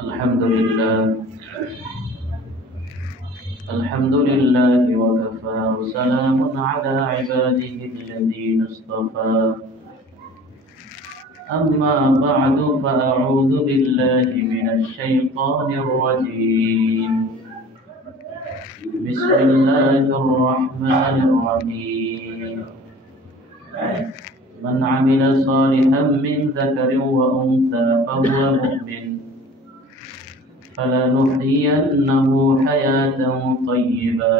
الحمد لله الحمد لله وكفى وسلام على عباده الذين اصطفى أما بعد فأعوذ بالله من الشيطان الرجيم بسم الله الرحمن الرحيم من عمل صالحا من ذكر وأنثى فهو مؤمن فلنحيينه حياة طيبة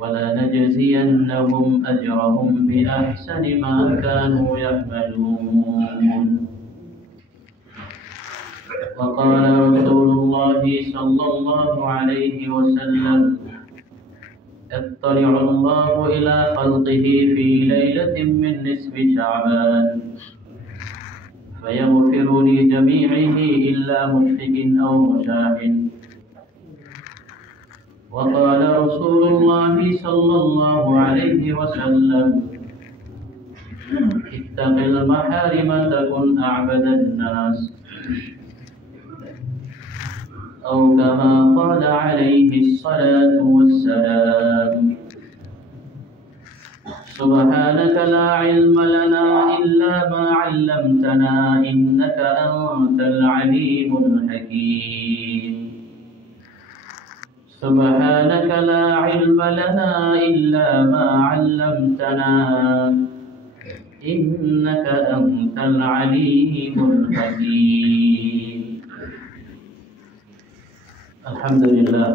ولنجزينهم أجرهم بأحسن ما كانوا يعملون. وقال رسول الله صلى الله عليه وسلم يطلع الله إلى خلقه في ليلة من نصف شعبان فيغفر لجميعه إلا مشرك أو مشاهد. وقال رسول الله صلى الله عليه وسلم اتق المحارم تكن أعبد الناس أو كما قال عليه الصلاة والسلام. سبحانك لا علم لنا إلا ما علمتنا إنك أنت العليم الحكيم. سبحانك لا علم لنا إلا ما علمتنا إنك أنت العليم الحكيم. الحمد لله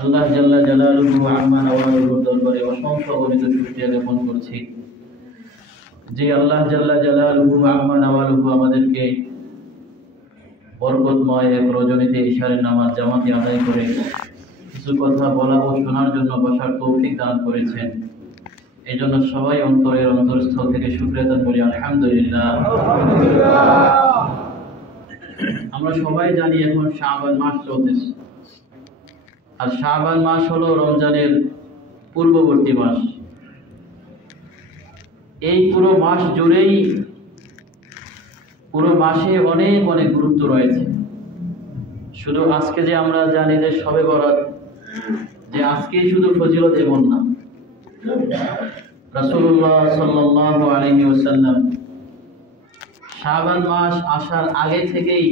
আল্লাহ জাল্লা জালালুহু আম্মা নওয়াজুহুর দরবারে অসংখ্য অগণিত শুকরিয়া জ্ঞাপন করছি যে আল্লাহ জাল্লা জালালুহু আম্মা নওয়াজুহু আমাদেরকে বরকতময় এক রজনীতে ইশারের নামাজ জামাতে আদায় করে কিছু কথা বলা ও শোনার জন্য বসার তৌফিক দান করেছেন। এই জন্য সবাই অন্তরের অন্তরস্থল থেকে শুকরিয়া দান করি আলহামদুলিল্লাহ। আমরা সবাই জানি এখন শাবান মাস চলতেছে, আর শাবান মাস হলো রমজানের পূর্ববর্তী মাস। এই পুরো মাস জুড়েই পুরো মাসে অনেক অনেক গুরুত্ব রয়েছে। শুধু আজকে যে আমরা জানি যে শবে বরাত, যে আজকেই শুধু ফজিলত এমন না। রাসূলুল্লাহ সাল্লাল্লাহু আলাইহি ওয়াসাল্লাম শাবান মাস আসার আগে থেকেই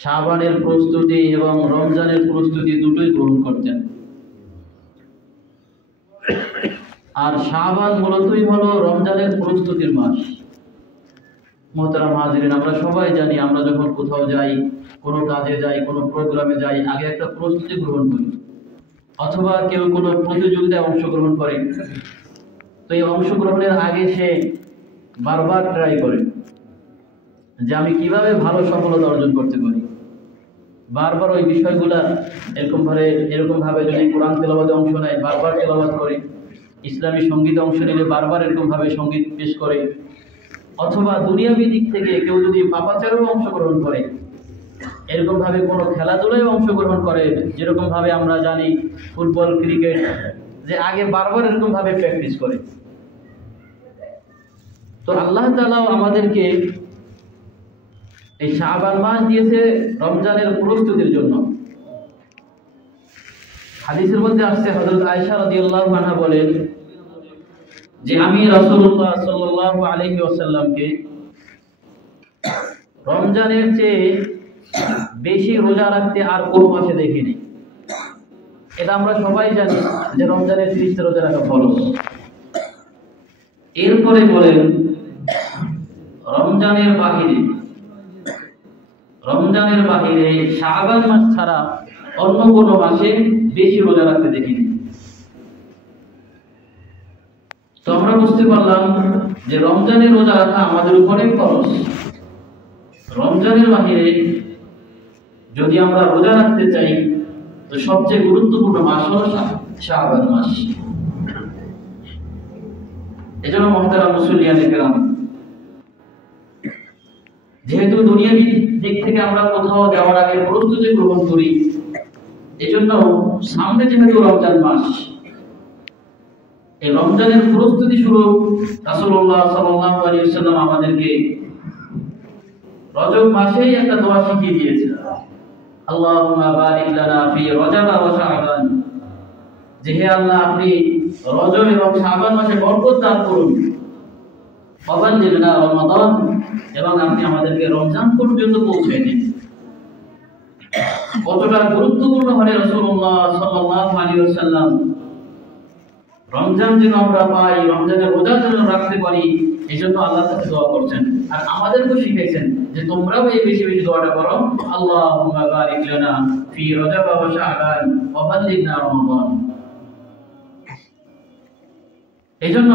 শাবানের প্রস্তুতি এবং রমজানের প্রস্তুতি দুটোই গ্রহণ করতেন। আর শাবান মূলতই হলো রমজানের প্রস্তুতির মাস। মোহতারাম হাজিরিন, আমরা সবাই জানি আমরা যখন কোথাও যাই, কোনো কাজে যাই, কোনো প্রোগ্রামে যাই, আগে একটা প্রস্তুতি গ্রহণ করি, অথবা কেউ কোনো প্রতিযোগিতায় অংশগ্রহণ করে, তো এই অংশগ্রহণের আগে সে বারবার ট্রাই করে যে আমি কিভাবে ভালো সফলতা অর্জন করতে পারি। বারবার ওই বিষয়গুলা এরকম ভাবে যদি কোরআন তেলাওয়াতে অংশ নেয়, বারবার তেলাওয়াত করে, ইসলামী সঙ্গীতে অংশ নিলে বারবার এরকম ভাবে সঙ্গীত পেশ করে, অথবা দুনিয়াবী দিক থেকে কেউ যদি পাপাচারেও অংশগ্রহণ করে, এরকম ভাবে কোনো খেলাধুলায় অংশগ্রহণ করে, যেরকম ভাবে আমরা জানি ফুটবল, ক্রিকেট, যে আগে বারবার এরকম ভাবে প্র্যাকটিস করে। তো আল্লাহ তাআলাও আমাদেরকে এই শাবান মাস দিয়েছে রমজানের প্রস্তুতির জন্য। হাদিসের মধ্যে আসছে, হযরত আয়েশা রাদিয়াল্লাহু আনহা বলেন যে আমি রাসূলুল্লাহ সাল্লাল্লাহু আলাইহি ওয়াসাল্লামকে রমজানের চেয়ে বেশি রোজা রাখতে আর কোনো মাসে দেখিনি। এটা আমরা সবাই জানি যে রমজানের 30টা রোজা রাখা ফরজ। এরপরে বলেন রমজানের বাহিরে শাবান মাস ছাড়া অন্য কোনো মাসে বেশি রোজা রাখতে দেখিনি। তো আমরা বুঝতে পারলাম যে রমজানের রোজা রাখা আমাদের উপরে ফরজ। রমজানের বাহিরে যদি আমরা রোজা রাখতে চাই, তো সবচেয়ে গুরুত্বপূর্ণ মাস হলো শাবান মাস। এজন্য মুহতারাম মুসলিয়ানে কেরাম, যেহেতু দুনিয়াবী দিক থেকে আমরা কোথাও যাওয়ার আগে প্রস্তুতি গ্রহণ করি, এজন্য সামনে যেহেতু রমজান মাস, এই রমজানের প্রস্তুতি স্বরূপ রাসূলুল্লাহ সাল্লাল্লাহু আলাইহি ওয়াসাল্লাম আমাদেরকে রজব মাসেই একটা দোয়া শিখিয়ে দিয়েছেন, আল্লাহুম্মা বারিক লানা ফি রজব ওয়া শাবান, যে হে আল্লাহ আপনি রজব এবং শাবান মাসে বরকত দান করুন, ওয়াবাল্লিগনা রমাদান, এবং আপনি আমাদেরকে রমজান পর্যন্ত পৌঁছে দিন। কতটা গুরুত্বপূর্ণ হলে রাসূলুল্লাহ সাল্লাল্লাহু আলাইহি ওয়াসাল্লাম রমজান যেন আমরা পাই, রমজানের রোজা যেন রাখতে পারি, এই জন্য আল্লাহর কাছে দোয়া করছেন। আর আমাদেরকেও শিখিয়েছেন যে তোমরাও এই বেশি বেশি দোয়াটা করো, আল্লাহুম্মা বারিক লানা ফি রজব ওয়া শাবান ওয়া বাল্লিগনা রমাদান। এই জন্য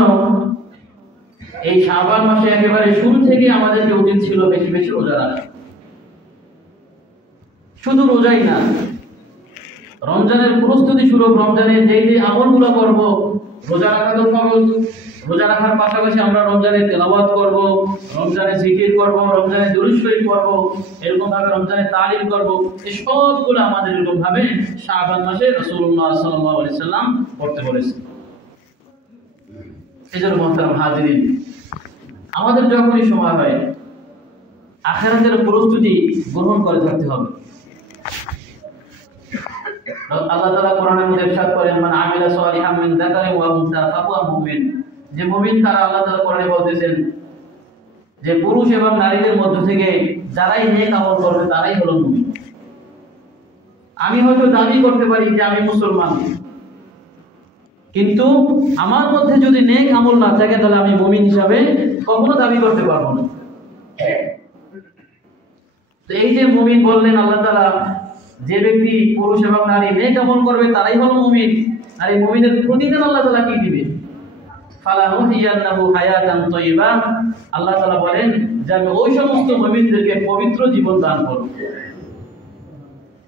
এই শাবান মাসে একেবারে শুরু থেকে আমাদেরকে উচিত ছিল বেশি বেশি রোজা রাখা। শুধু রোজাই না, রমজানের প্রস্তুতি স্বরূপ রমজানে যে যে আমলগুলো করব, রোজা রাখা তো ফরজ, রোজা রাখার পাশাপাশি আমরা রমজানে তেলাওয়াত করব, রমজানে জিকির করব, রমজানে দুরূদ শরীফ করব, এরকম ভাবে রমজানে তালিম করব, এই সবগুলো আমাদের এরকম ভাবে শাবান মাসে রাসূলুল্লাহ সাল্লাল্লাহু আলাইহি সাল্লাম করতে বলেছেন। এজন্য মুহতারাম হাজিরিন, আমাদের যখনই সময় হয় আখিরাতের প্রস্তুতি গ্রহণ করে থাকতে হবে। আল্লাহ তাআলা কোরআনের মধ্যে ইরশাদ করেন, মান আমিলা সালিহাম মিন যাকারিন ওয়া উনসা ফাহুয়া মুমিন, যে মুমিন তারা আল্লাহ তাআলা কোরআনে বলতেছেন যে পুরুষ এবং নারীদের মধ্য থেকে যারাই নেক আমল করবে তারাই হলো মুমিন। আমি হয়তো দাবি করতে পারি যে আমি মুসলমান, কিন্তু আমার মধ্যে যদি নেক আমল না থাকে তাহলে আমি মুমিন হিসাবে কখনো দাবি করতে পারবো না। তো এই যে মুমিন বললেন আল্লাহ তাআলা, যে ব্যক্তি পুরুষ এবং নারী নেক আমল করবে তারাই হলো মুমিন। আর এই মুমিনের প্রতিদান আল্লাহ তাআলা কি দিবেন? ফালানুহিয়ান্নাহু হায়াতান তাইয়্যিবা, আল্লাহ তাআলা বলেন যে আমি ওই সমস্ত মুমিনদেরকে পবিত্র জীবন দান করব।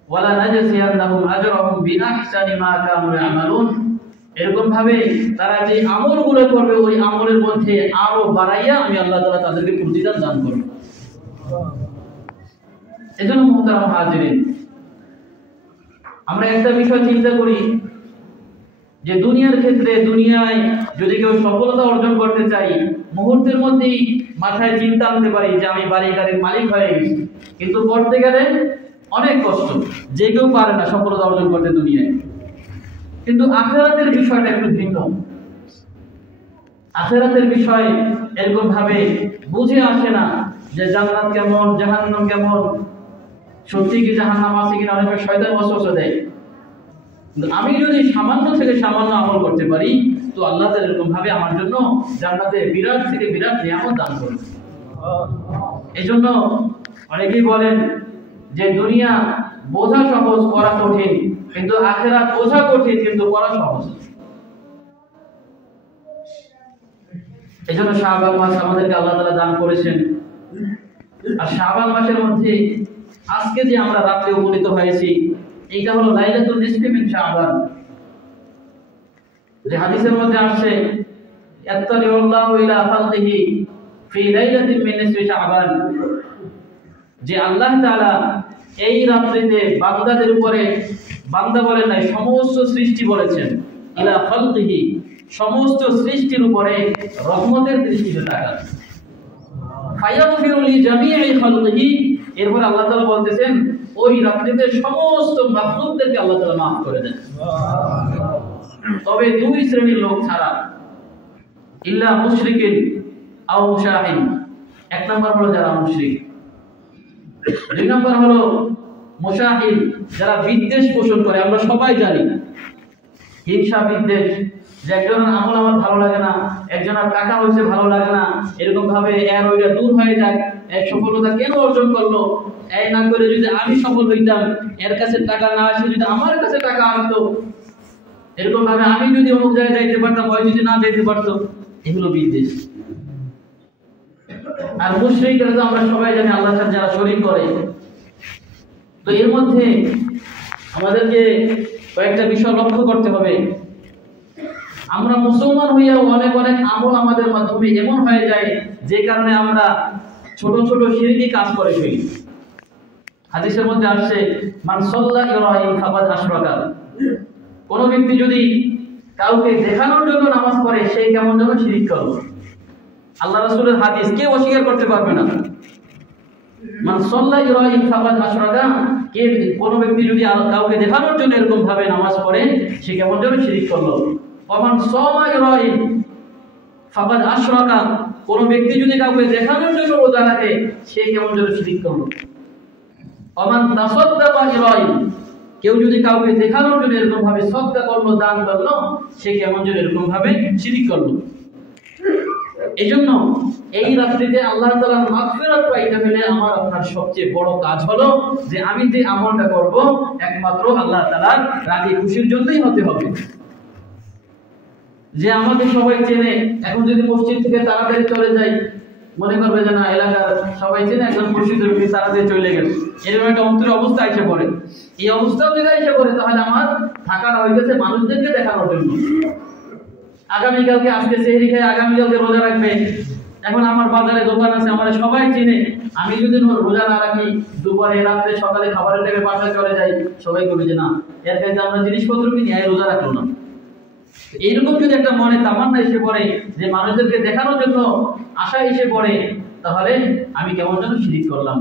ওয়ালা নাজজিয়ান্নাহুম আজরাহুম বিআহসানি মা কানু ইয়ামালুন, এরকম ভাবে তারা যে আমলগুলো করবে ওই আমলের মধ্যে আরো বাড়াইয়া আমি আল্লাহ তাআলা তাদেরকে প্রতিদান দান করব। এজন্য মুহতারাম হাজিরিন, আমরা একটা বিষয় চিন্তা করি যে দুনিয়ার ক্ষেত্রে, দুনিয়ায় যদি কেউ সফলতা অর্জন করতে চাই, মুহূর্তের মধ্যেই মাথায় চিন্তা আনতে পারি যে আমি বাড়ি গাড়ির মালিক হয়ে গেছি, কিন্তু করতে গেলে অনেক কষ্ট, যে কেউ পারে না সফলতা অর্জন করতে দুনিয়ায়। কিন্তু আখিরাতের বিষয়টা একটু ভিন্ন। আখিরাতের বিষয় এরকম ভাবে বুঝে আসে না যে জান্নাত কেমন, জাহান্নাম কেমন, সত্যি কি জাহান্নাম আছে কিনা, অনেক শয়তান ওয়াসওয়াসা দেয়। কিন্তু আমি যদি সামান্য থেকে সামান্য আমল করতে পারি তো আল্লাহ তাআলা এরকম ভাবে আমার জন্য জান্নাতে বিরাট থেকে বিরাট নিয়ামত দান করবেন। এজন্য অনেকেই বলেন যে দুনিয়া বোঝা সহজ, করা কঠিন, কিন্তু আখিরাত বোঝা কঠিন কিন্তু করা সহজ। এজন্য শাবান মাস আমাদেরকে আল্লাহ তাআলা দান করেছেন। আর শাবান মাসের মধ্যে আজকে যে আমরা রাতে উপনীত হয়েছি, এইটা হলো লাইলাতুল নিসফি মিন শাবান। যে হাদিসের মধ্যে আসছে, ইয়াত্তালিউল্লাহু ইলা খালকিহি ফি লাইলাতিন মিন নিসফি শাবান, যে আল্লাহ তাআলা এই রাত্রিতে বান্দাদের উপরে, বান্দা বলেন নাই, সমস্ত সৃষ্টি বলেছেন, ইলা খালকিহি, সমস্ত সৃষ্টির উপরে রহমতের দৃষ্টিতে তাকান। ফায়াগফিরু লি জামিই খালকিহি, এরপর আল্লাহ তাআলা বলতেছেন ওই রাত্রিতে সমস্ত মাখলুকদেরকে আল্লাহ তাআলা মাফ করে দেন, তবে দুই শ্রেণীর লোক ছাড়া, ইল্লা মুশরিকিন আও মুশাহিন। এক নম্বর হলো যারা মুশরিক, দুই নম্বর হলো মুশাহিন, যারা বিদ্বেষ পোষণ করে। আমরা সবাই জানি হিংসা, বিদ্বেষ, যে একজনের আমল আমার ভালো লাগে না, একজনের টাকা হয়েছে ভালো লাগে না, এরকম ভাবে এর ওইটা দূর হয়ে যায়, এক সফলতা কেন অর্জন করলো, এই না করে যদি আমি সফল হইতাম, এর কাছে টাকা না আসে যদি আমার কাছে টাকা আসতো, এরকম ভাবে আমি যদি অমুক জায়গায় যাইতে পারতাম, ওই যদি না যাইতে পারতো, এগুলো বিদ্বেষ। আর মুশরিকরা তো আমরা সবাই জানি আল্লাহর সাথে যারা শরীক করে। তো এর মধ্যে আমাদেরকে কয়েকটা বিষয় লক্ষ্য করতে হবে। আমরা মুসলমান হইয়াও অনেক অনেক আমল আমাদের মাধ্যমে এমন হয়ে যায় যে কারণে আমরা ছোট ছোট শিরকি কাজ করে ফেলি। হাদিসের মধ্যে আসছে, মান সাল্লা ইব্রাহিম ফাকাদ আশরাকা, কোন ব্যক্তি যদি কাউকে দেখানোর জন্য নামাজ পড়ে সে কেমন যেন শিরক করলো। আল্লাহ রাসূলের হাদিস কেউ অস্বীকার করতে পারবে না। মান সাল্লা ইরাইন ফাকাদ আশরাকা, কে কোন ব্যক্তি যদি কাউকে দেখানোর জন্য এরকম ভাবে নামাজ পড়ে সে কেমন যেন শিরক করলো। ওমান সামা ইরাইন ফাকাদ আশরাকা, কোন ব্যক্তি যদি কাউকে দেখানোর জন্য রোজা রাখে সে কেমন যেন শিরক করলো। ওমান তাসাদ্দাকা ইরাইন, কেউ যদি কাউকে দেখানোর জন্য এরকম ভাবে সদকা করলো, দান করলো, সে কেমন যেন এরকম ভাবে শিরক করলো। এজন্য এই রাত্রিতে আল্লাহ তাআলার মাগফিরাত পাইতে হলে আমার আপনার সবচেয়ে বড় কাজ হলো যে আমি যে আমলটা করব একমাত্র আল্লাহ তাআলার রাজি খুশির জন্যই হতে হবে। যে আমাকে সবাই চেনে, এখন যদি মসজিদ থেকে তাড়াতাড়ি চলে যাই, মনে করবে যে না এলাকার সবাই চেনে, একজন মসজিদের থেকে তাড়াতাড়ি চলে গেল, এরকম একটা অন্তরের অবস্থা এসে পড়ে। এই অবস্থাও যদি এসে পড়ে তাহলে আমার থাকাটা হইতেছে মানুষদেরকে দেখানোর জন্য। আগামীকালকে আজকে সেহরি খেয়ে আগামীকালকে রোজা রাখবে, এখন আমার বাজারে দোকান আছে, আমার সবাই চিনে, আমি যদি রোজা না রাখি, দুপুরে রাত্রে সকালে খাবারের টাইমে বাসায় চলে যাই, সবাই বলবে যে না এর কাছে আমরা জিনিসপত্র কিনি, রোজা রাখলো না। এইরকম যদি একটা মনে তামান্না এসে পড়ে যে মানুষদেরকে দেখানোর জন্য আশা এসে পড়ে, তাহলে আমি কেমন যেন শিরক করলাম।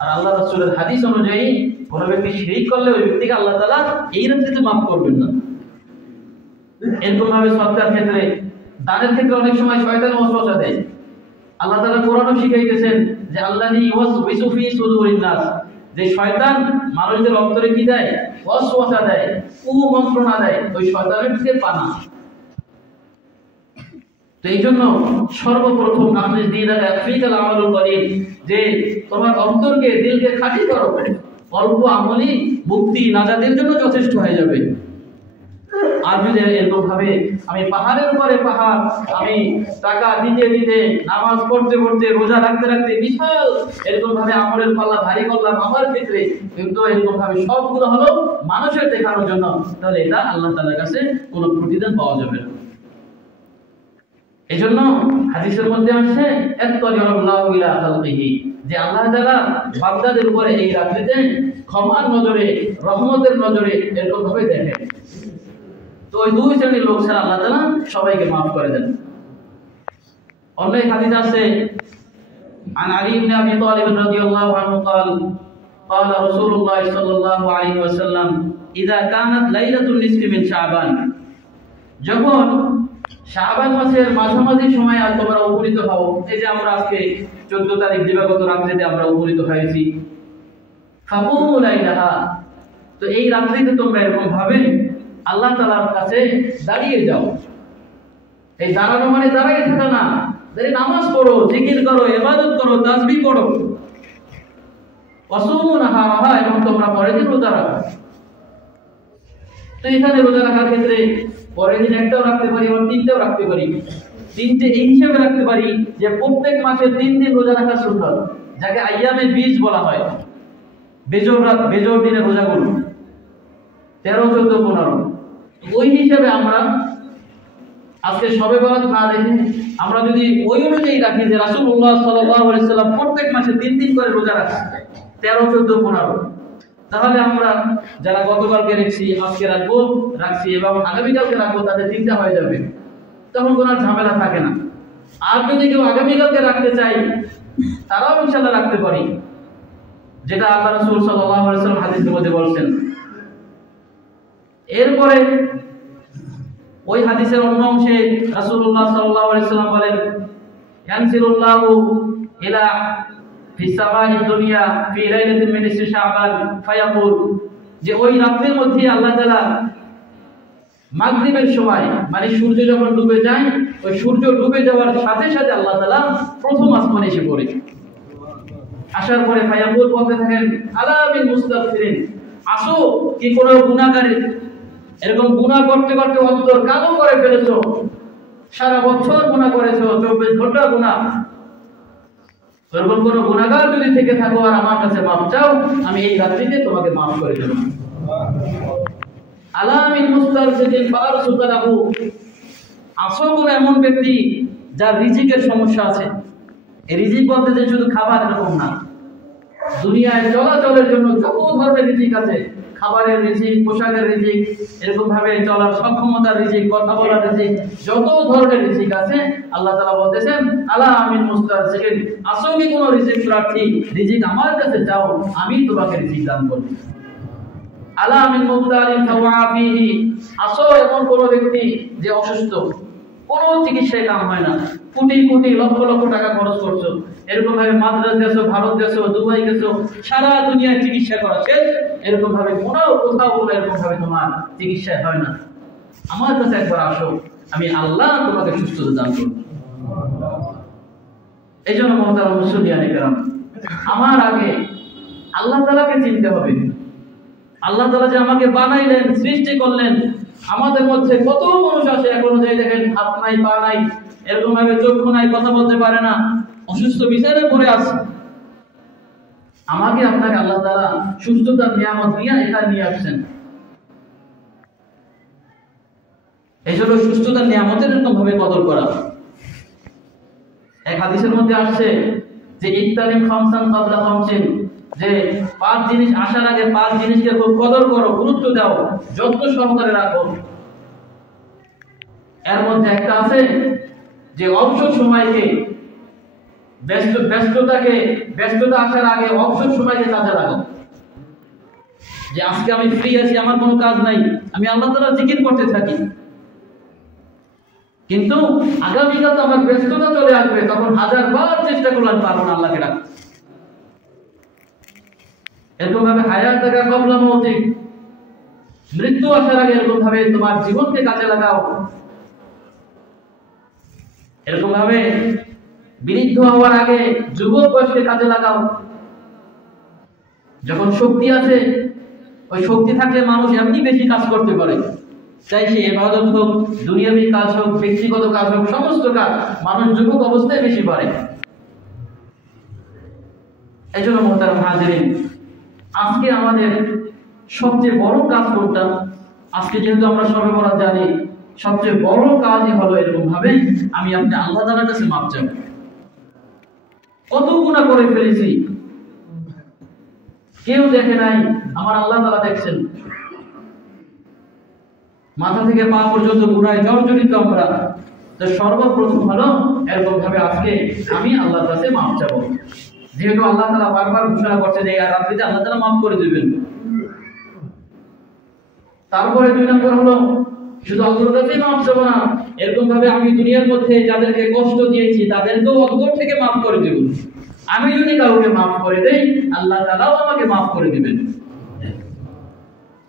আর আল্লাহ রাসূলের হাদিস অনুযায়ী কোন ব্যক্তি শিরক করলে ওই ব্যক্তিকে আল্লাহ তাআলা এই রাত্রিতে মাফ করবেন না। এরকম ভাবে সদকার ক্ষেত্রে, দানের ক্ষেত্রে অনেক সময় শয়তান ওয়াসওয়াসা দেয়। আল্লাহ তাআলা কোরআনে শিখাইতেছেন যে আল্লাযী ইউওয়াসওয়িসু ফি সুদুরিন নাস, যে শয়তান মানুষদের অন্তরে কি দেয়? ওয়াসওয়াসা দেয়, কুমন্ত্রণা দেয়, ওই শয়তানের থেকে পানা। তো এই জন্য সর্বপ্রথম আপনি ফিকাল আমালুল কলিল, যে তোমার অন্তরকে, দিলকে খাঁটি করো, অল্প আমলই মুক্তি নাজাতের জন্য যথেষ্ট হয়ে যাবে। আর যদি এরকম ভাবে আমি পাহাড়ের উপরে পাহাড়, আমি টাকা দিতে দিতে, নামাজ পড়তে পড়তে, রোজা রাখতে রাখতে বিশাল এরকম ভাবে আমলের পাল্লা ভারী করলাম আমার ক্ষেত্রে, কিন্তু এরকম ভাবে সবগুলো হলো মানুষের দেখানোর জন্য, তাহলে এটা আল্লাহ তাআলার কাছে কোনো প্রতিদান পাওয়া যাবে না। এজন্য হাদিসের মধ্যে আসছে আল্লাহু ইলা খালকিহি, যে আল্লাহ তাআলা বান্দাদের উপরে এই রাত্রিতে ক্ষমার নজরে, রহমতের নজরে এরকম ভাবে দেখেন। তো ওই দুই শ্রেণীর লোক ছাড়া আল্লাহ তাআলা সবাইকে মাফ করে দেন। অন্য এক হাদিস আছে, عن علي بن ابي طالب رضي الله عنه قال قال رسول الله صلى الله عليه وسلم اذا كانت ليله النصف من شعبان, যখন শাবান মাসের মাঝামাঝি সময় আর তোমরা উপনীত হও, এই যে আমরা আজকে 14 তারিখ দিবাগত রাত্রিতে আমরা উপনীত হয়েছি, ফাকুমু লাইলাহা, তো এই রাত্রিতে তোমরা এরকম ভাবে আল্লাহ তাআলার কাছে দাঁড়িয়ে যাও। এই দাঁড়ানো মানে দাঁড়িয়ে থাকা না, নামাজ পড়ো, জিকির করো, ইবাদত করো, তাসবিহ পড়ো। ওয়াসুমু নাহারাহা, এবং তোমরা পরের দিন রোজা রাখো। তো এখানে রোজা রাখার ক্ষেত্রে পরের দিন একটাও রাখতে পারি, আবার তিনটাও রাখতে পারি। তিনটে এই হিসেবে রাখতে পারি যে প্রত্যেক মাসে 3 দিন রোজা রাখা সুন্নাত, যাকে আইয়ামে বীজ বলা হয়। বেজোর দিনে রোজাগুলো 13, 14, 15, ওই হিসেবে আমরা আজকে শবে বরাত না দেখে আমরা যদি ওই অনুযায়ী রাখি যে রাসূলুল্লাহ সাল্লাল্লাহু আলাইহি সাল্লাম প্রত্যেক মাসে 3 দিন করে রোজা রাখছেন, 13, 14, 15, তাহলে আমরা যারা গতকালকে রাখছি, আজকে রাখছি এবং আগামীকালকে রাখবো, তাদের 3টা হয়ে যাবে, তখন কোনো ঝামেলা থাকে না। আর যদি কেউ আগামীকালকে রাখতে চাই, তারাও ইনশাআল্লাহ রাখতে পারি, যেটা আল্লাহ রাসূল সাল্লাল্লাহু আলাইহি সাল্লাম হাদিসের মধ্যে বলেছেন। এরপরে ওই হাদিসের অন্য অংশে রাসূলুল্লাহ সাল্লাল্লাহু আলাইহি সাল্লাম বলেন, ইয়ানজিলুল্লাহু ইলা ফি সামাই দুনিয়া ফি লাইলাতিন মিন শাবান ফায়াকুল, যে ওই রাতের মধ্যে আল্লাহ তাআলা মাগরিবের সময়, মানে সূর্য যখন ডুবে যায়, ওই সূর্য ডুবে যাওয়ার সাথে সাথে আল্লাহ তাআলা প্রথম আসমানে এসে পড়ে। আসার পরে ফায়াকুল বলতে থাকেন, আলা মিন মুস্তাগফিরিন, আসো কি কোনো গুনাহগার, এরকম গুনাহ করতে করতে অন্তর কালো করে ফেলেছো, সারা বছর গুনাহ করেছো, 24 ঘন্টা গুনাহ, এরকম কোন গুনাহগার যদি থেকে থাকো আর আমার কাছে মাফ চাও, আমি এই রাত্রিতে তোমাকে মাফ করে দেব। আলা মিন মুস্তাগফিরিন ফারসুকালাহু, আসো কোনো এমন ব্যক্তি যার রিজিকের সমস্যা আছে। এই রিজিক বলতে যে শুধু খাবার এরকম না, দুনিয়ায় চলাচলের জন্য যত ধরনের রিজিক আছে, খাবারের রিজিক, পোশাকের রিজিক, এরকম ভাবে চলার সক্ষমতার রিজিক, কথা বলার রিজিক, যত ধরনের রিজিক আছে আল্লাহ তাআলা বলতেছেন আলা আমিন মুস্তারজিকিন, আসো কি কোনো রিজিক প্রার্থী, রিজিক আমার কাছে চাও, আমি তোমাকে রিজিক দান করব। আলা আমিন মুবতালিন ফাওয়াফিহি, আসো এমন কোন ব্যক্তি যে অসুস্থ, কোনো চিকিৎসায় কাম হয় না, কোটি কোটি লক্ষ লক্ষ টাকা খরচ করছো, এরকম ভাবে মাদ্রাজ গেছো, ভারত গেছো, দুবাই গেছো, সারা দুনিয়ায় চিকিৎসা করা শেষ, এরকম ভাবে কোথাও এরকম ভাবে তোমার চিকিৎসা হয় না, আমার কাছে একবার আসো, আমি আল্লাহ তোমাকে সুস্থতা দান করব। এই জন্য মুহতারাম মুসলিয়ানে কেরাম, আমার আগে আল্লাহ তাআলাকে চিনতে হবে। আল্লাহ তাআলা যে আমাকে বানাইলেন, সৃষ্টি করলেন, আমাদের মধ্যে কত মানুষ আছে এখনো যে দেখেন হাত নাই, পা নাই, এরকম ভাবে চক্ষু নাই, কথা বলতে পারে না, অসুস্থ বিছানায় পড়ে আছে। আমাকে আপনাকে আল্লাহ তাআলা সুস্থতার নিয়ামত দিয়ে এখানে নিয়ে আসছেন। এই জন্য সুস্থতার নিয়ামতের এরকম ভাবে কদর করা। এক হাদিসের মধ্যে আসছে যে ইত্তালিম খামসান ক্বাবলা খামসিন, যে 5 জিনিস আসার আগে 5 জিনিসকে খুব কদর করো, গুরুত্ব দাও, যত্ন সহকারে রাখো। এর মধ্যে একটা আছে যে অবসর সময়কে, ব্যস্ততা আসার আগে অবসর সময়কে কাজে লাগাও। যে আজকে আমি ফ্রি আছি, আমার কোনো কাজ নাই, আমি আল্লাহ তাআলার জিকির করতে থাকি, কিন্তু আগামীকাল তো আমার ব্যস্ততা চলে আসবে, তখন হাজারবার চেষ্টা করলাম পারবো না আল্লাহকে রাখতে। এরকম ভাবে হায়াত থাকা কবলা মৌতিক, মৃত্যু আসার আগে এরকম ভাবে তোমার জীবনকে কাজে লাগাও। এরকম ভাবে বৃদ্ধ হওয়ার আগে যুবক বয়সকে কাজে লাগাও। যখন শক্তি আছে, ওই শক্তি থাকলে মানুষ এমনি বেশি কাজ করতে পারে, চাই সে ইবাদত হোক, দুনিয়াবী কাজ হোক, ব্যক্তিগত কাজ হোক, সমস্ত কাজ মানুষ যুবক অবস্থায় বেশি পারে। এই জন্য মুহতারাম হাজিরিন, আজকে আমাদের সবচেয়ে বড় কাজ কোনটা? আজকে যেহেতু আমরা সবে বরাত জানি, সবচেয়ে বড় কাজই হলো এরকম ভাবে আমি আপনি আল্লাহ তাআলার কাছে মাপ চাই। কত গুনাহ করে ফেলেছি, কেউ দেখে নাই, আমার আল্লাহ তাআলা দেখছেন। মাথা থেকে পা পর্যন্ত গুনাহে জর্জরিত আমরা। তো সর্বপ্রথম হলো এরকম ভাবে আজকে আমি আল্লাহর কাছে মাপ চাবো, যেহেতু আল্লাহ তাআলা বারবার ঘোষণা করছে যে এই রাত্রিতে আল্লাহ তাআলা মাফ করে দিবেন। তারপরে 2 নম্বর হলো শুধু আল্লাহর কাছে মাফ চাবো না, এরকম ভাবে আমি দুনিয়ার মধ্যে যাদেরকে কষ্ট দিয়েছি তাদেরকেও অন্তর থেকে মাফ করে দেব। আমি যদি কাউকে মাফ করে দেই, আল্লাহ তাআলাও আমাকে মাফ করে দিবেন।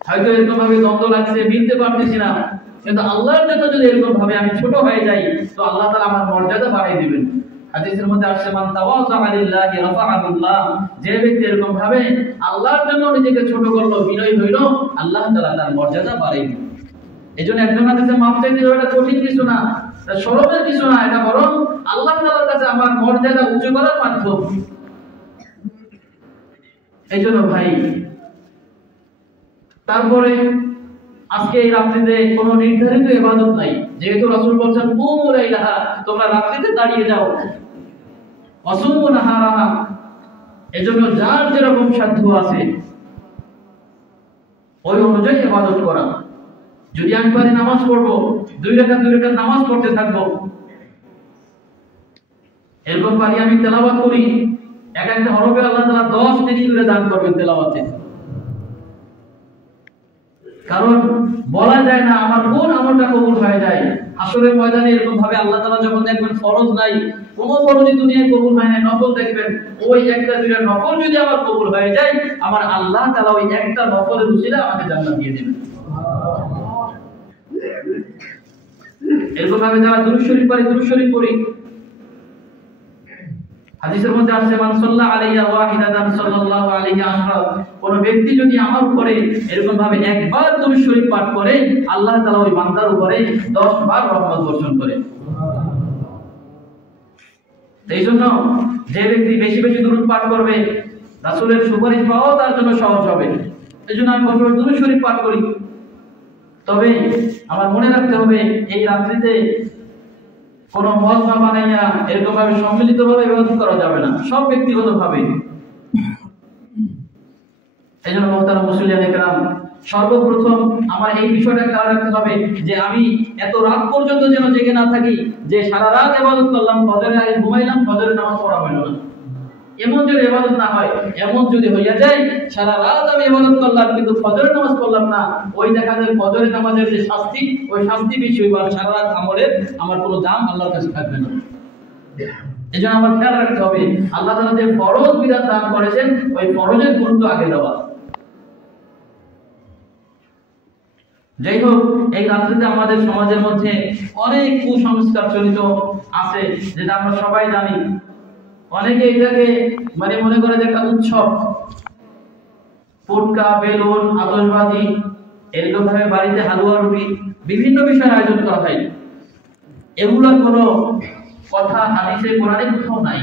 হয়তো এরকম ভাবে দ্বন্দ্ব লাগছে, মিলতে পারতেছি না, কিন্তু আল্লাহর জন্য যদি এরকম ভাবে আমি ছোট হয়ে যাই, তো আল্লাহ তাআলা আমার মর্যাদা বাড়িয়ে দিবেন। হাদিসের মধ্যে আসছে মান তাওয়াযা লিল্লাহি রাফাআহুল্লাহ, যে ব্যক্তি এরকম ভাবে আল্লাহর জন্য নিজেকে ছোট করলো, বিনয়ী হইল, আল্লাহ তাআলা তার মর্যাদা বাড়িয়ে দিবেন। এইজন্য একজনের কাছে মাপ চাইতে এটা কঠিন কিছু না, এটা সরবের কিছু না, এটা বরং আল্লাহ তাআলার কাছে আমার মর্যাদা উঁচু করার মাধ্যম। এইজন্য ভাই, তারপরে আজকে এই রাত্রিতে কোনো নির্ধারিত ইবাদত নাই, যেহেতু রাসূল বলেছেন কুমু লাইলাহা, তোমরা রাত্রিতে দাঁড়িয়ে যাও, ওয়াসুমু নাহারাহা। এজন্য যার যেরকম সাধ্য আছে ওই অনুযায়ী ইবাদত করা। যদি আমি পারি নামাজ পড়বো, 2 রাকাত নামাজ পড়তে থাকবো। এরকম পারি আমি তেলাওয়াত করি, এক একটা হরফে আল্লাহ তাআলা 10 নেকি করে দান করবেন তেলাওয়াতে। কারণ বলা যায় না আমার কোন আমলটা কবুল হয়ে যায়। হাসরের ময়দানে এরকম ভাবে আল্লাহ তাআলা যখন দেখবেন ফরজ নাই, কোনো ফরজই দুনিয়ায় কবুল হয় না, নফল দেখবেন, ওই একটা 2টা নফল যদি আমার কবুল হয়ে যায়, আমার আল্লাহ তাআলা ওই একটা নফলের উসিলা আমাকে জান্নাত দিয়ে দিবেন। এরকম ভাবে যারা দুরূদ শরীফ পড়ি, হাদিসের মধ্যে আছে মান সাল্লা আলাইহি ওয়াহিদাতান সাল্লাল্লাহু আলাইহি আশরা, কোন ব্যক্তি যদি আমার উপরে এরকম ভাবে একবার দুরূদ শরীফ পাঠ করে, আল্লাহ তাআলা ওই বান্দার উপরে 10 বার রহমত বর্ষণ করে। এইজন্য যে ব্যক্তি বেশি বেশি দুরূদ পাঠ করবে, রাসূলের সুপারিশ পাওয়া তার জন্য সহজ হবে। এইজন্য আমি বছর দুরূদ শরীফ পাঠ করি। তবে আমার মনে রাখতে হবে, এই রাত্রিতে কোন মজমা বানাইয়া এরকম ভাবে সম্মিলিতভাবে ইবাদত করা যাবে না, সব ব্যক্তিগতভাবে। এইজন্য মুহতারাম মুসলিয়ানে কেরাম, সর্বপ্রথম আমার এই বিষয়টা খেয়াল রাখতে হবে যে আমি এত রাত পর্যন্ত যেন জেগে না থাকি যে সারা রাত ইবাদত করলাম, ফজরের আগে ঘুমাইলাম, ফজরের নামাজ পড়া হলো না। এমন যদি ইবাদত না হয়, এমন যদি হইয়া যায় সারা রাত আমি ইবাদত করলাম কিন্তু ফজরের নামাজ পড়লাম না, ওই দেখা যায় ফজরের নামাজের যে শাস্তি, ওই শাস্তি বেশি হইবে, সারা রাত আমলের আমার কোনো দাম আল্লাহর কাছে থাকবে না। এজন্য আমার খেয়াল রাখতে হবে আল্লাহ তাআলা যে ফরজ বিধান দান করেছেন ওই ফরজের গুরুত্ব আগে দেওয়া। যাই হোক, এই রাত্রিতে আমাদের সমাজের মধ্যে অনেক কুসংস্কার চলিত আছে, যেটা আমরা সবাই জানি। অনেকে এটাকে মনে করে যে একটা উৎসব, ফুটকা, বেলুন, আতশবাজি, এরকম ভাবে বাড়িতে হালুয়া রুটি বিভিন্ন বিষয়ের আয়োজন করা হয়। এগুলোর কোনো কথা হাদিসে কোরআনে কোথাও নাই।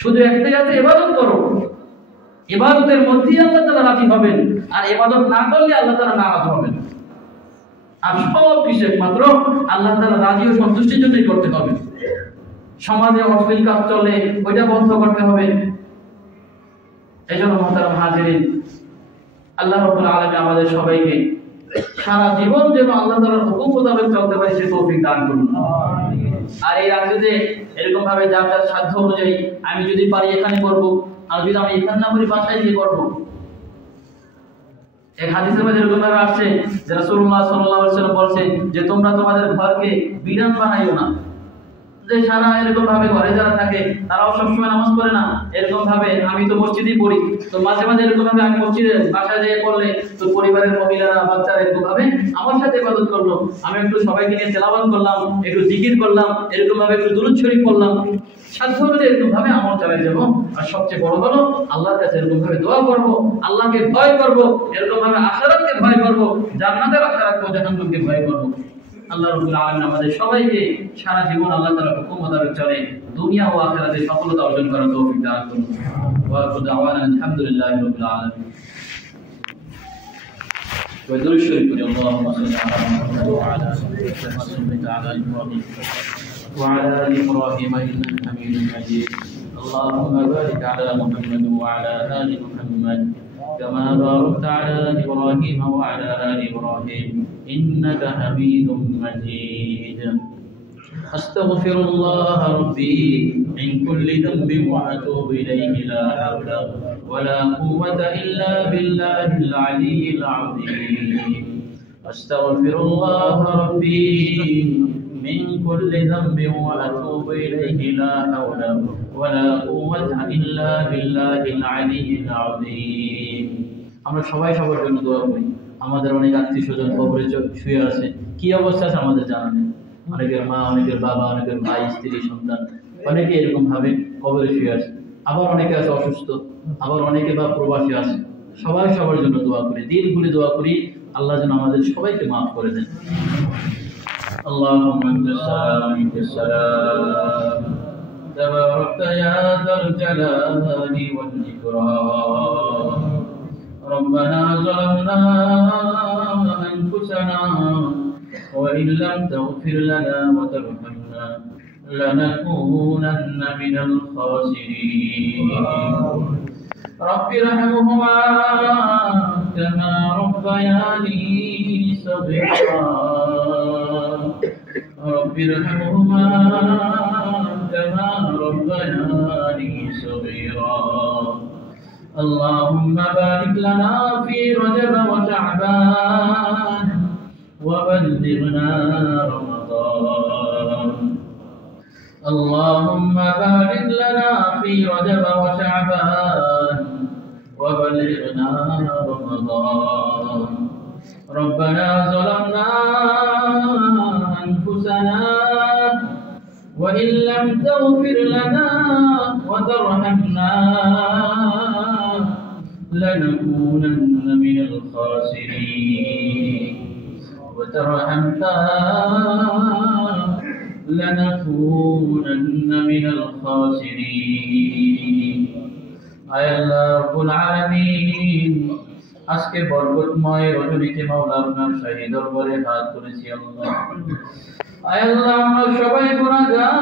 শুধু একটাই আছে, ইবাদত করো। ইবাদতের মধ্যেই আল্লাহ তাআলা রাজি হবেন, আর ইবাদত না করলে আল্লাহ তাআলা নারাজ হবেন। আর সব কিছু একমাত্র আল্লাহ তাআলা রাজি ও সন্তুষ্টির জন্যই করতে হবে। সমাজে অশ্লীল কাজ চলে, ওইটা বন্ধ করতে হবে। এই জন্য মুহতারাম হাজিরিন, আল্লাহ রাব্বুল আলামিন আমাদের সবাইকে সারা জীবন যেন আল্লাহ তাআলার হুকুম মোতাবেক চলতে পারি সে তৌফিক দান করুন। আর এই রাত্রিতে এরকম ভাবে যার যার সাধ্য অনুযায়ী আমি যদি পারি এখানে করব, আর যদি আমি এখানে না পারি বাসায় গিয়ে করব। এক হাদিসে মধ্যে এরকম ভাবে আসছে যে রাসূলুল্লাহ সাল্লাল্লাহু আলাইহি ওয়াসাল্লাম বলেছেন যে তোমরা তোমাদের ঘরকে বিরান বানাইও না। যে সারা এরকম ভাবে ঘরে যারা থাকে তারাও সবসময় নামাজ পড়ে না, এরকম ভাবে আমি তো মসজিদেই পড়ি, তো মাঝে মাঝে এরকম ভাবে আমি মসজিদে বাসায় যেয়ে পড়লে তো পরিবারের মহিলারা, বাচ্চারা এরকম ভাবে আমার সাথে ইবাদত করলো, আমি একটু সবাইকে নিয়ে তেলাওয়াত করলাম, একটু জিকির করলাম, এরকম ভাবে একটু দুরূদ শরীফ পড়লাম, সাধ্য অনুযায়ী এরকম ভাবে আমল চালাই যাবো। আর সবচেয়ে বড় হলো আল্লাহর কাছে এরকম ভাবে দোয়া করবো, আল্লাহকে ভয় করবো, এরকম ভাবে আখিরাতকে ভয় করবো, জান্নাতের আশা রাখবো, জাহান্নামকে ভয় করবো। আল্লাহ রাব্বুল আলামিন আমাদের সবাইকে সারা জীবন আল্লাহ তাআলার হুকুম মোতাবেক চলে দুনিয়া ও আখিরাতে সফলতা অর্জন করার তৌফিক দান করুন। ওয়া আখিরু দাওয়ানা আলহামদুলিল্লাহি রাব্বিল আলামিন। ওয়া দুরূদ শরীফ পড়ি। আল্লাহুম্মা সাল্লি আলা মুহাম্মাদ ওয়া আলা আলি মুহাম্মাদ ওয়া আলা ইব্রাহিম ওয়া আলা আলি ইব্রাহিম ইন্নাকা হামিদুম মাজিদ। اللهم بارك على محمد وعلى آل محمد كما باركت على إبراهيم وعلى آل إبراهيم إنك حميد مجيد. أستغفر الله ربي من كل ذنب وأتوب إليه لا حول ولا قوة إلا بالله العلي العظيم. أستغفر الله ربي من كل ذنب وأتوب إليه لا حول ولا قوة إلا بالله العلي العظيم. আমরা সবাই সবার জন্য দোয়া করি। আমাদের অনেক আত্মীয়-স্বজন কবরে শুয়ে আছে, কি অবস্থা আছে আমাদের জানা নেই। অনেকের মা, অনেকের বাবা, অনেকের ভাই, স্ত্রী, সন্তান, অনেকে এরকম ভাবে কবরে শুয়ে আছে। আবার অনেকে আছে অসুস্থ, আবার অনেকে বা প্রবাসী আছে। সবাই সবার জন্য দোয়া করি, দিল খুলে দোয়া করি, আল্লাহ যেন আমাদের সবাইকে মাফ করে দেন। اللهم انت السلام منك السلام تباركت يا ذا الجلال والإكرام. ربنا ظلمنا أنفسنا وإن لم تغفر لنا وترحمنا لنكونن من الخاسرين. رب ارحمهما كما ربياني صغيرا. رب ارحمهما كما ربياني صغيرا. اللهم بارك لنا في رجب وشعبان وبلغنا رمضان. اللهم بارك لنا في رجب وشعبان وبلغنا رمضان. ربنا ظلمنا أنفسنا وإن لم تغفر لنا وترحمنا لنكونن من الخاسرين. وترحمنا لنكونن من الخاسرين. আয় আল্লাহ রাব্বুল আলামিন, আজকে বরকতময় রজনীতে মাওলা আপনার শাহী দরবারে হাত তুলেছি আল্লাহ। আয় আল্লাহ, আমরা সবাই গুনাহগার।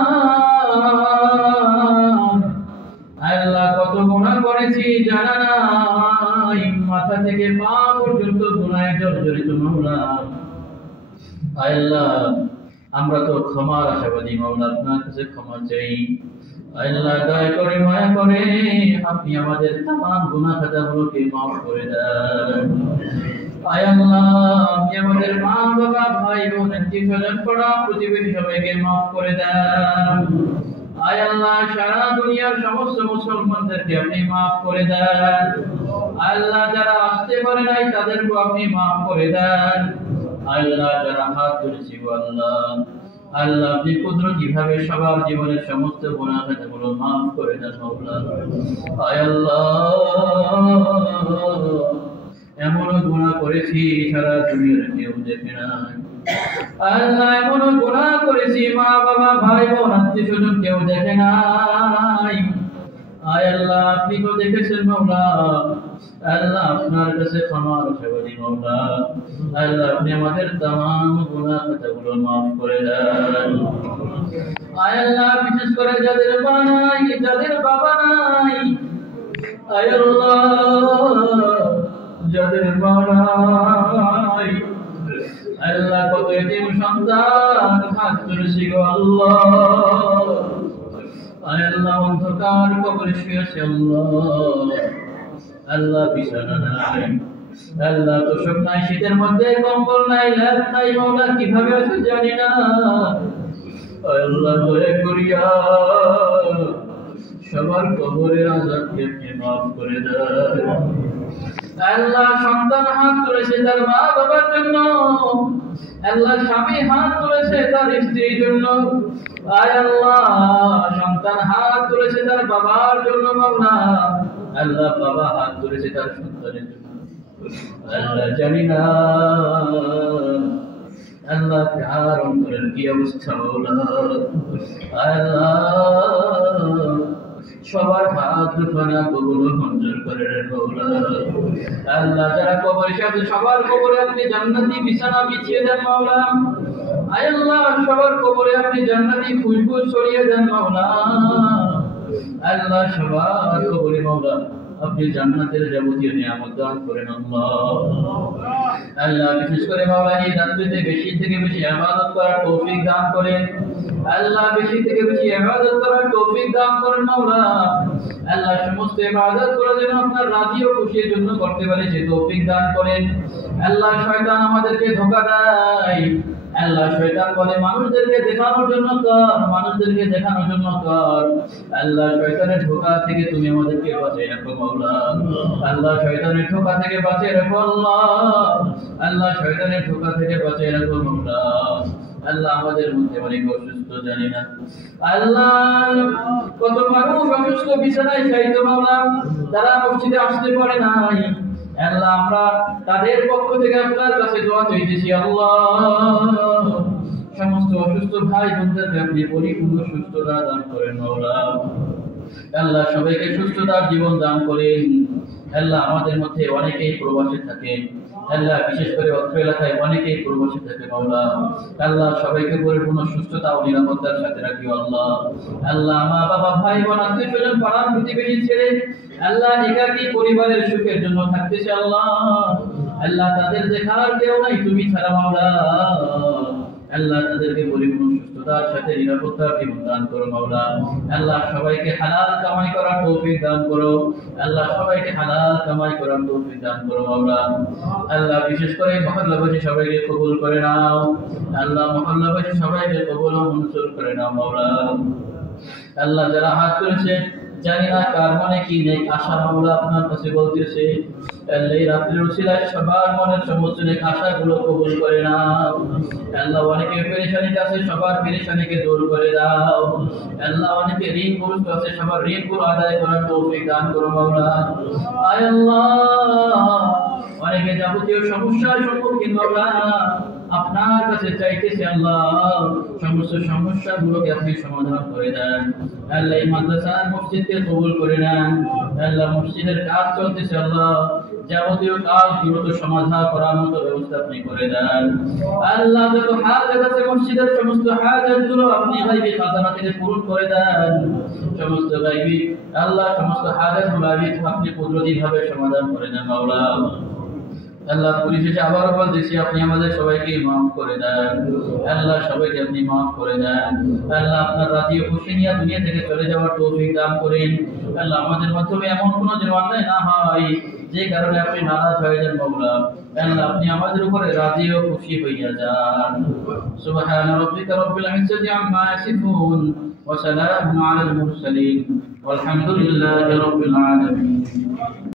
আল্লাহ কত গুনাহ করেছি জানা নাই, মাথা থেকে পা পর্যন্ত গুনাহে জর্জরিত মাওলা। আল্লাহ আমরা তো ক্ষমার আশাবাদী মাওলা, আপনার কাছে ক্ষমা চাই। আল্লাহ দয়া করে মায়া করে আপনি আমাদের तमाम গুনাহ খাতাগুলোকে মাফ করে দেন। আয় আল্লাহ আপনি আমাদের মা বাবা ভাই বোন আত্মীয়স্বজন পাড়া প্রতিবেশী সবাইকে মাফ করে দেন। আয় আল্লাহ সারা দুনিয়ার সমস্ত মুসলমানদেরকে আপনি মাফ করে দেন। আল্লাহ যারা আসতে পারে নাই তাদেরকে আপনি মাফ করে দেন। আল্লাহ যারা হাত তুলেছি আল্লাহ, আল্লাহ আপনি কুদরতি ভাবে সবার জীবনের সমস্ত গুনাহ খাতাগুলো মাফ করে দেন মাওলা। আয় আল্লাহ এমন গুনাহ করেছি সারা দুনিয়ার কেউ দেখে নাই। আল্লাহ এমন গুনাহ করেছি মা বাবা ভাই বোন আত্মীয়স্বজন কেউ দেখে নাই। আয় আল্লাহ আপনি তো দেখেছেন মাওলা। আল্লাহ আপনার কাছে ক্ষমার আশাবাদী মাওলা। আল্লাহ আপনি আমাদের तमाम গুনাহ খাতাগুলো maaf করে দেন। আয় আল্লাহ বিশেষ করে যাদের মা নাই, যাদের বাবা নাই, আয় আল্লাহ যাদের মা নাই, আল্লাহ কত এতিম সন্তান হাত তুলেছি গো আল্লাহ। আয় আল্লাহ অন্ধকার কবরে শুয়ে আছে আল্লাহ। আল্লাহ বিছানা নাই, আল্লাহ তোষক নাই, শীতের মধ্যে কম্বল নাই, ল্যাপ নাই মাওলা, কিভাবে আছে জানি না। আল্লাহ দয়া করিয়া সবার কবরের আযাবকে আপনি maaf করে দেন। আল্লাহ সন্তান হাত তুলেছে তার মা বাবার জন্য, আল্লাহ স্বামী হাত তুলেছে তার স্ত্রীর জন্য, আয় আল্লাহ সন্তান হাত তুলেছে তার বাবার জন্য মাওলা। আল্লাহ বাবা হাত তুলেছে তার সন্তানের জন্য। আল্লাহ জানি না আল্লাহ কার অন্তরের কি অবস্থা মাওলা। আল্লাহ সবার হাত দুখানা কবুল মঞ্জুর করে মাওলা। আল্লাহ যারা কবরে আছে সবার কবরে আপনি জান্নাতি বিছানা বিছিয়ে দেন মাওলা। আয় আল্লাহ সবার কবরে আপনি জান্নাতি খুশবু ছড়িয়ে দেন মাওলা। আল্লাহ সবার কবরে মাওলা আপনি জান্নাতের যাবতীয় নিয়ামত দান করেন আল্লাহ। আল্লাহ বিশেষ করে মাওলা এই রাত্রিতে বেশি থেকে বেশি ইবাদত করার তৌফিক দান করেন। আল্লাহ বেশি থেকে বেশি ইবাদত করার তৌফিক দান করেন মাওলা। আল্লাহ সমস্ত ইবাদত করে যেন আপনার রাজি ও খুশির জন্য করতে পারে সে তৌফিক দান করেন। আল্লাহ শয়তান আমাদেরকে ধোঁকা দেয়। আল্লাহ শয়তান বলে মানুষদেরকে দেখানোর জন্য কর, মানুষদেরকে দেখানোর জন্য কর। আল্লাহ শয়তানের ধোঁকা থেকে তুমি আমাদেরকে বাঁচিয়ে রাখো মাওলা। আল্লাহ শয়তানের ধোঁকা থেকে বাঁচিয়ে রাখো আল্লাহ। আল্লাহ শয়তানের ধোঁকা থেকে বাঁচিয়ে রাখো মাওলা। আল্লাহ আমাদের মধ্যে অনেক অসুস্থ জানি না, আল্লাহ কত মানুষ অসুস্থ বিছানায় শায়িত মাওলা, তারা মসজিদে আসতে পারে নাই। আল্লাহ আমরা তাদের পক্ষ থেকে আপনার কাছে দোয়া চাইতেছি আল্লাহ। সমস্ত অসুস্থ ভাই বোনদেরকে আপনি পরিপূর্ণ সুস্থতা দান করেন মাওলা। আল্লাহ সবাইকে সুস্থতার জীবন দান করেন। আল্লাহ আমাদের মধ্যে অনেকেই প্রবাসী থাকেন, আল্লাহ বিশেষ করে অত্র এলাকায় অনেকেই প্রবাসী থাকে মাওলা। আল্লাহ সবাইকে পরিপূর্ণ সুস্থতা ও নিরাপত্তার সাথে রাখিও আল্লাহ। আল্লাহ মা বাবা ভাই বোন আত্মীয়স্বজন পাড়া প্রতিবেশী ছেড়ে আল্লাহ একাকী পরিবারের সুখের জন্য থাকতেছে আল্লাহ। আল্লাহ তাদের দেখার কেউ নাই তুমি ছাড়া মাওলা। আল্লাহ তাদেরকে পরিপূর্ণ সুস্থতার সাথে নিরাপত্তার জীবন দান করো মাওলা। আল্লাহ সবাইকে হালাল কামাই করার তৌফিক দান করো। আল্লাহ সবাইকে হালাল কামাই করার তৌফিক দান করো মাওলা। আল্লাহ বিশেষ করে মহল্লাবাসী সবাইকে কবুল করে নাও। আল্লাহ মহল্লাবাসী সবাইকে কবুল ও মঞ্জুর করে নাও মাওলা। আল্লাহ যারা হাত তুলেছে জানি না কার মনে কি নেই আশা মাওলা আপনার কাছে বলতেছে, আল্লাহ এই রাত্রির উসিলায় সবার মনের সমস্ত নেক আশাগুলো কবুল করে নাও। আল্লাহ অনেকে পেরেশানিতে আছে সবার পেরেশানিকে দূর করে দাও। আল্লাহ অনেকে ঋণগ্রস্ত আছে সবার ঋণগুলো আদায় করার তৌফিক দান করো মাওলা। আয় আল্লাহ অনেকে যাবতীয় সমস্যার সম্মুখীন মাওলা আপনার কাছে চাইতেছে আল্লাহ, সমস্ত সমস্যাগুলোকে আপনি সমাধান করে দেন। আল্লাহ এই মাদ্রাসা মসজিদকে কবুল করে নেন। আল্লাহ মসজিদের কাজ চলতেছে আল্লাহ, যাবতীয় কাজ দ্রুত সমাধান করার মতো ব্যবস্থা আপনি করে দেন। আল্লাহ যত হাজাত আছে মসজিদের সমস্ত হাজাতগুলো আপনি গায়বী খাজানা থেকে পূরণ করে দেন। সমস্ত গায়বী আল্লাহ সমস্ত হাজাতগুলো আপনি কুদরতিভাবে সমাধান করে দেন মাওলা। আল্লাহ পরিশেষে আবার বলতেছি আপনি আমাদের সবাইকে মাফ করে দেন আল্লাহ, সবাইকে আপনি মাফ করে দেন আল্লাহ। আপনার রাজি ও খুশি নিয়ে দুনিয়া থেকে চলে যাওয়ার তৌফিক দান করেন আল্লাহ। আমাদের মাধ্যমে এমন কোনো যেন অন্যায় না হয় যে কারণে আপনি নারাজ হয়ে যান মাওলা। আল্লাহ আপনি আমাদের উপরে রাজি ও খুশি হইয়া যান। সুবহানা রাব্বিকা রাব্বিল ইজ্জাতি আম্মা ইয়াসিফুন ওয়া সালামুন আলাল মুরসালিন ওয়ালহামদুলিল্লাহি রাব্বিল আলামিন।